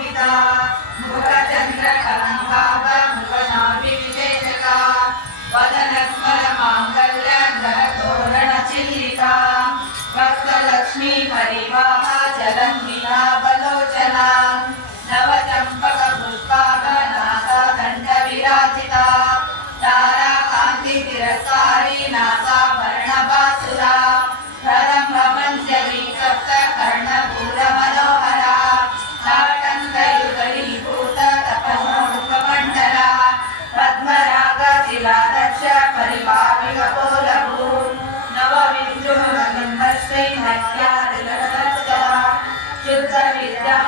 কবিতা శిలాదక్ష పరిపాలిక పోలభూ నవ శుద్ధ విద్యాం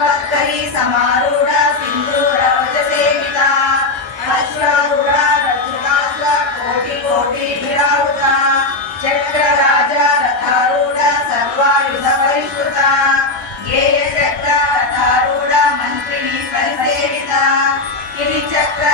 మత్కరి సమారూఢ సింధూర వజసేవిత అశ్వరూఢ రజురాజ కోటి కోటి విరావుత చక్ర రాజ రథారూఢ సర్వాయుధ పరిష్కృత గేయ చక్ర రథారూఢ మంత్రిని పరిసేవిత చక్ర